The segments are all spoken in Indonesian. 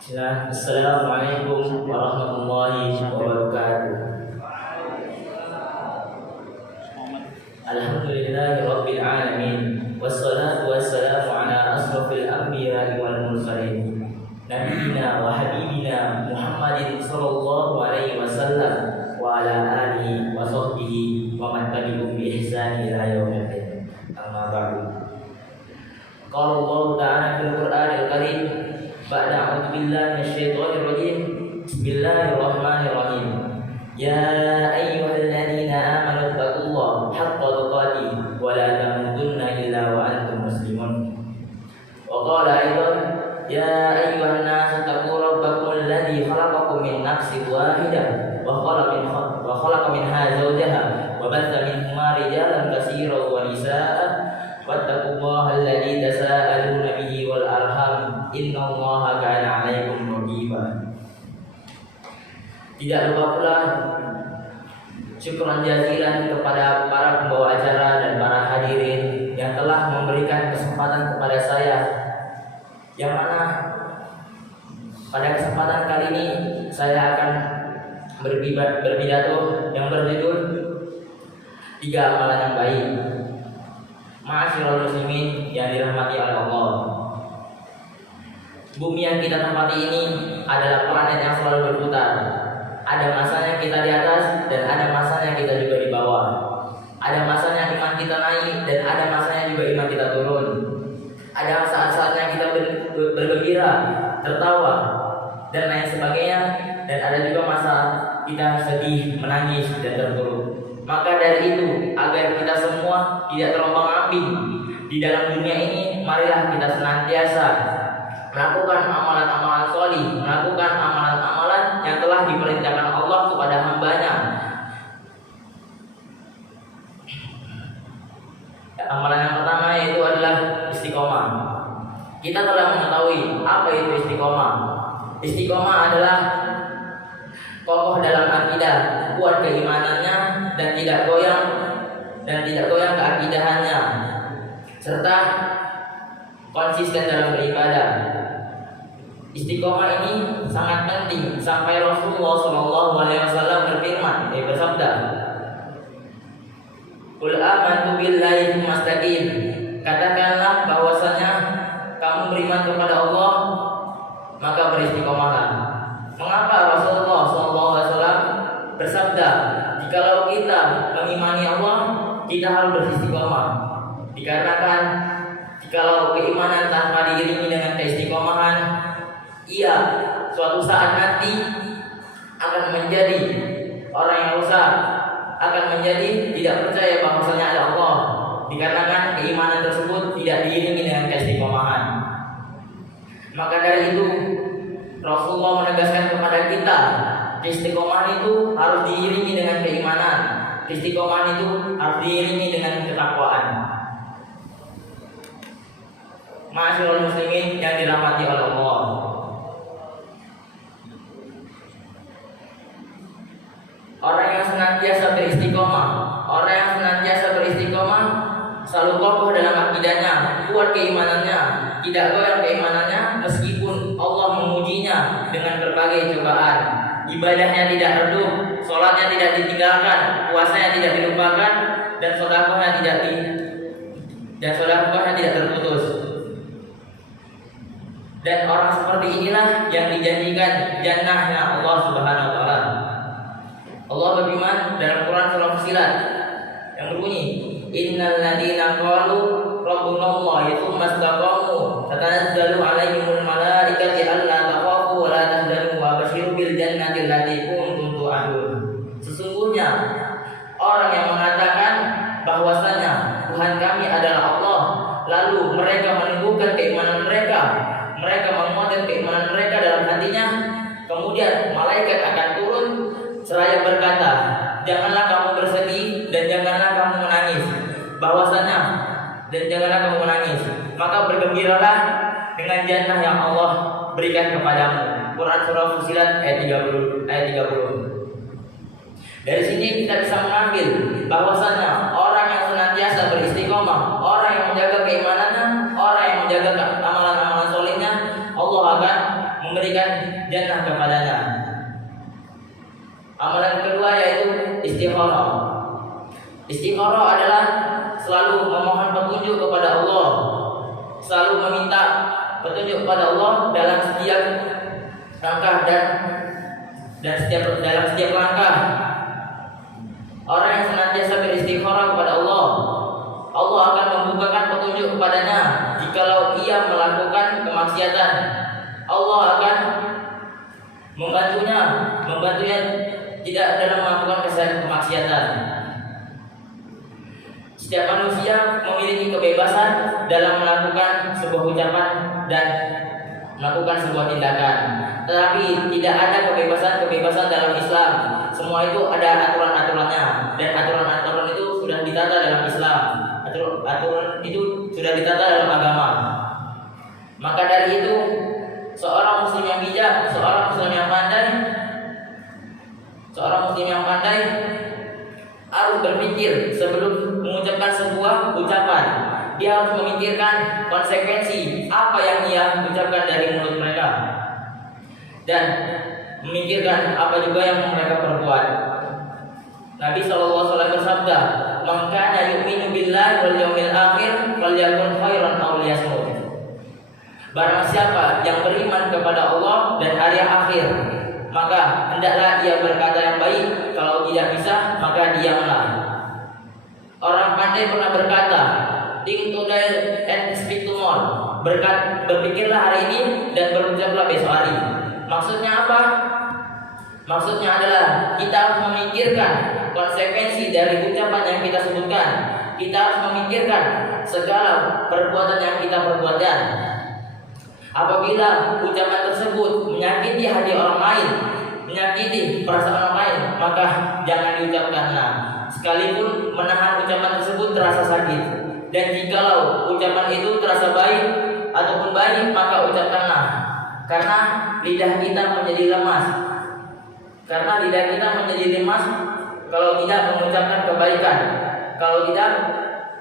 Assalamualaikum warahmatullahi wabarakatuh. Alhamdulillahi rabbil alamin. Wassalatu wassalamu ala asrafil anbiya'i wal mursalin. Nabiyyina wa habibina Muhammadin sallallahu alaihi wasallam wa ala alihi wa sahbihi wa man tabi'ahum bi ihsan ila yaumil qiyamah. Amma ba'du. Qala Allah ta'ala fil Qur'anil Karim ba'da a'udzu billahi minasyaitonir rajim. Bismillahirrahmanirrahim. Ya ayyuhalladzina amanu taqullaha haqqa tuqatih wa la tamutunna illa wa antum muslimun. Wa qala aidan ya ayyuhan nasu taqu rabbakum alladzi khalaqakum min nafsin wahidah wa khalaqa minha zawjaha wa batha minhuma rijalan katsiran wa nisaa'a wattaqullaha alladzi tasaaluna bihi wal arham innallaha kana 'alaikum raqiba. Tidak lupa pula syukran jazilan kepada para pembawa acara dan para hadirin yang telah memberikan kesempatan kepada saya, yang mana pada kesempatan kali ini saya akan berpidato yang berjudul 3 amalan yang baik. Ma'asyiral muslimin yang dirahmati oleh Allah. Bumi yang kita tempati ini adalah planet yang selalu berputar. Ada masanya kita di atas dan ada masanya kita juga di bawah. Ada masanya iman kita naik dan ada masanya juga iman kita turun. Ada saat-saatnya kita bergembira, tertawa dan lain sebagainya, dan ada juga masa kita sedih, menangis dan terpuruk. Maka dari itu, agar kita semua tidak terombang-ambing di dalam dunia ini, marilah kita senantiasa melakukan amalan-amalan sholih, melakukan amalan-amalan yang telah diperintahkan Allah kepada hambanya. Amalan yang pertama yaitu adalah istiqomah. Kita telah mengetahui apa itu istiqomah. Istiqomah adalah kokoh dalam akidah, kuat keimanannya dan tidak goyang keakidahannya, serta konsisten dalam beribadah. Istiqomah ini sangat penting sampai Rasulullah SAW berfirman, bersabda, "Qul amantu billahi tsumma istaqim." Katakanlah bahwasanya kamu beriman kepada Allah, maka beristiqomahlah. Mengapa Rasulullah SAW bersabda, jikalau kita mengimani Allah, kita harus beristiqomah? Dikarenakan jikalau keimanan tanpa diiringi dengan keistiqomahan, ia suatu saat nanti akan menjadi orang yang rusak, akan menjadi tidak percaya bahwasanya ada Allah, dikarenakan keimanan tersebut tidak diiringi dengan keistiqomahan. Maka dari itu Rasulullah menegaskan kepada kita, istiqomah itu harus diiringi dengan keimanan, istiqomah itu harus diiringi dengan ketakwaan. Ma'asyiral muslimin yang dirahmati oleh Allah. Orang yang senantiasa beristiqomah, selalu kokoh dalam akidahnya, kuat keimanannya, tidak goyang keimanannya meskipun Allah mengujinya dengan berbagai cobaan. Ibadahnya tidak redup, sholatnya tidak ditinggalkan, puasanya tidak dilupakan, dan sedekahnya tidak terputus. Dan orang seperti inilah yang dijanjikan jannahnya Allah Subhanahu wa taala. Allah berfirman dalam Quran surah Fussilat yang berbunyi, "Innal ladzina qalu rabbunallahu tsumma istaqamu tatanazzalu 'alaihimul malaikatu alla takhafu wa la tahzanu wa basyiru bil jannati allati kuntum tu'adun." Sesungguhnya orang yang mengatakan bahwasanya Tuhan kami adalah Allah, lalu mereka meneguhkan keimanan mereka, mereka menguatkan keimanan mereka dalam hatinya, kemudian malaikat akan turun seraya berkata, "Janganlah kamu bersedih dan janganlah kamu menangis." Maka bergembiralah dengan jannah yang Allah berikan kepadamu. Quran surah Fussilat ayat 30. Dari sini kita bisa mengambil bahwasanya orang yang senantiasa beristiqomah, orang yang menjaga keimanannya, orang yang menjaga amalan-amalan solehnya, Allah akan memberikan Istikharah adalah selalu memohon petunjuk kepada Allah, selalu meminta petunjuk kepada Allah dalam setiap langkah dan dalam setiap langkah. Orang yang senantiasa beristikharah kepada Allah, Allah akan membukakan petunjuk kepadanya. Jikalau ia melakukan kemaksiatan, Allah akan membantunya tidak dalam melakukan kemaksiatan. Setiap manusia memiliki kebebasan dalam melakukan sebuah ucapan dan melakukan sebuah tindakan. Tetapi tidak ada kebebasan dalam Islam. Semua itu ada aturan-aturannya, dan aturan-aturan itu sudah ditata dalam Islam. Aturan itu sudah ditata dalam agama. Maka dari itu, seorang muslim yang bijak, seorang muslim yang pandai harus berpikir sebelum mengucapkan sebuah ucapan. Dia harus memikirkan konsekuensi apa yang ia ucapkan dari mulut mereka, dan memikirkan apa juga yang mereka perbuat. Nabi SAW bersabda, "Man kana yu'minu billahi wal yawmil akhir falyakun khairan aw liyasmut." Barang siapa yang beriman kepada Allah dan hari akhir, maka hendaklah ia berkata yang baik. Kalau tidak bisa, maka diamlah. Orang pandai pernah berkata, "Think today and speak tomorrow." Berpikirlah hari ini dan berucaplah besok hari. Maksudnya apa? Maksudnya adalah kita harus memikirkan konsekuensi dari ucapan yang kita sebutkan. Kita harus memikirkan segala perbuatan yang kita perbuatkan. Apabila ucapan tersebut menyakiti hati orang lain, menyakiti perasaan orang lain, maka jangan diucapkanlah. Sekalipun menahan ucapan tersebut terasa sakit. Dan jikalau ucapan itu terasa baik ataupun baik, maka ucapkanlah. Karena lidah kita menjadi lemas. Kalau tidak mengucapkan kebaikan, kalau tidak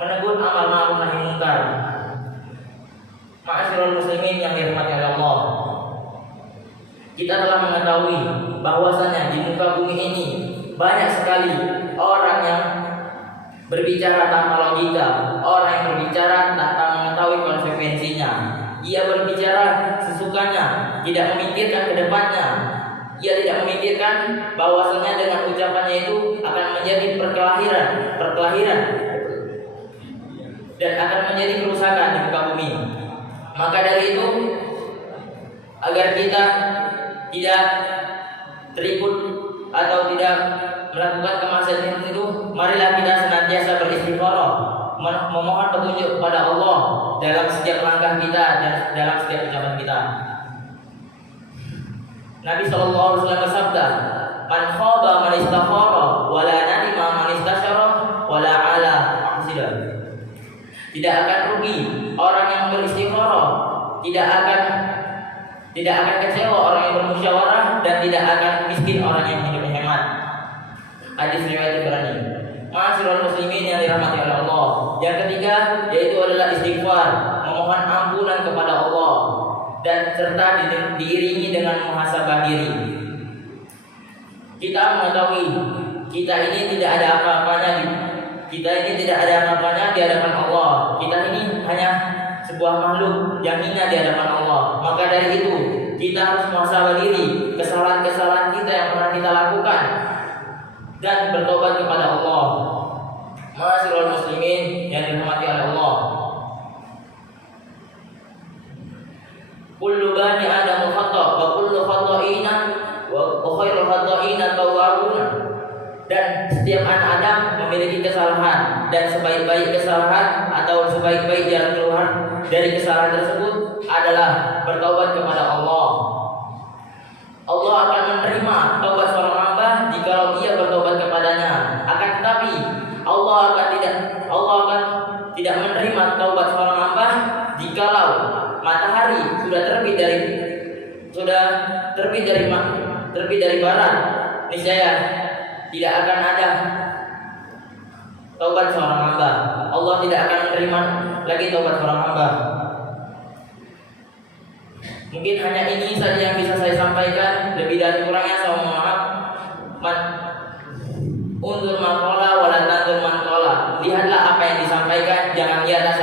menegur amal ma'ruf nahi munkar. Ma'asyiral muslimin yang dirahmati Allah, kita telah mengetahui bahwasanya di muka bumi ini banyak sekali orang yang berbicara tanpa logika, orang yang berbicara tanpa mengetahui konsekuensinya. Ia berbicara sesukanya, tidak memikirkan ke depannya. Ia tidak memikirkan bahwasanya dengan ucapannya itu akan menjadi perkelahiran dan akan menjadi kerusakan di muka bumi. Maka dari itu, agar kita tidak terikut atau tidak melakukan kemaksiatan itu, marilah kita senantiasa beristikharah, memohon petunjuk kepada Allah dalam setiap langkah kita dan dalam setiap ucapan kita. Nabi SAW bersabda, "Man khaba man istakhara wa la nadima man istasyara wa la ala aqsida." Tidak akan rugi orang yang beristikharah, tidak akan kecewa orang yang bermusyawarah, dan tidak akan miskin orang yang hidup hemat. Hadis riwayat Tabrani. Ma'asyiral muslimin yang dirahmati oleh Allah. Yang ketiga yaitu adalah istighfar, memohon ampunan kepada Allah, dan serta diiringi dengan muhasabah diri. Kita mengetahui kita ini tidak ada apa-apanya di hadapan Allah. Kita ini hanya sebuah makhluk yang hina di hadapan Allah. Maka dari itu kita harus muhasabah diri, kesalahan-kesalahan kita yang pernah kita lakukan, dan bertobat kepada Allah. Ma'asyiral muslimin yang dirahmati oleh Allah, kullu bani Adam khata' wa kullu khata'ina wa khairul khata'ina tawwabun. Dan setiap anak Adam memiliki kesalahan, dan sebaik-baik kesalahan atau sebaik-baik jalan keluar dari kesalahan tersebut adalah bertaubat kepada Allah. Allah akan menerima taubat seorang hamba jika ia bertobat kepadanya. Akan tetapi Allah akan tidak menerima taubat seorang hamba jikalau matahari sudah terbit dari barat. Niscaya tidak akan ada taubat seorang hamba. Allah tidak akan menerima lagi taubat seorang hamba. Mungkin hanya ini saja yang bisa saya sampaikan. Lebih dan kurangnya saya mohon maaf. Undur maqala wa la tandur man qala. yang disampaikan jangan di atas